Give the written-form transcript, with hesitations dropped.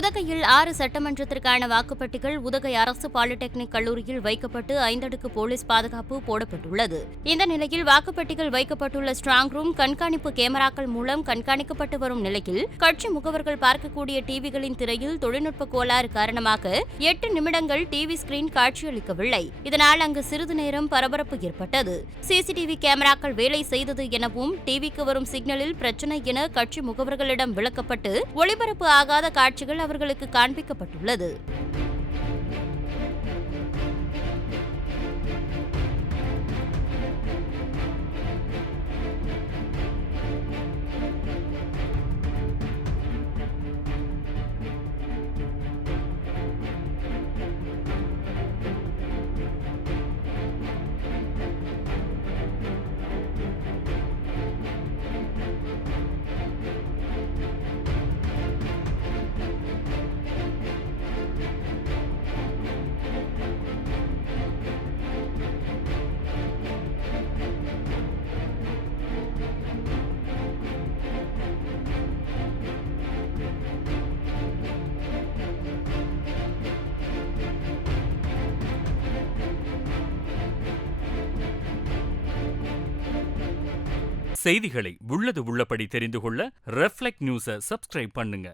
உதகையில் 6 சட்டமன்றத்திற்கான வாக்குப்பெட்டிகள் உதகை அரசு பாலிடெக்னிக் கல்லூரியில் வைக்கப்பட்டு 5 அடுக்கு போலீஸ் பாதுகாப்பு போடப்பட்டுள்ளது. இந்த நிலையில் வாக்குப்பெட்டிகள் வைக்கப்பட்டுள்ள ஸ்ட்ராங் ரூம் கண்காணிப்பு கேமராக்கள் மூலம் கண்காணிக்கப்பட்டு வரும் நிலையில் கட்சி முகவர்கள் பார்க்கக்கூடிய டிவிகளின் திரையில் தொழில்நுட்ப கோளாறு காரணமாக 8 நிமிடங்கள் டிவி ஸ்கிரீன் காட்சியளிக்கவில்லை. இதனால் அங்கு சிறிது நேரம் பரபரப்பு ஏற்பட்டது. சிசிடிவி கேமராக்கள் வேலை செய்தது எனவும் டிவிக்கு வரும் சிக்னலில் பிரச்சனை என கட்சி முகவர்களிடம் விளக்கப்பட்டு ஒளிபரப்பு ஆகாத காட்சிகள் அவர்களுக்கு காண்பிக்கப்பட்டுள்ளது. செய்திகளை உள்ளது உள்ளபடி தெரிந்து கொள்ள ரெஃப்ளெக்ட் நியூஸை சப்ஸ்கிரைப் பண்ணுங்க.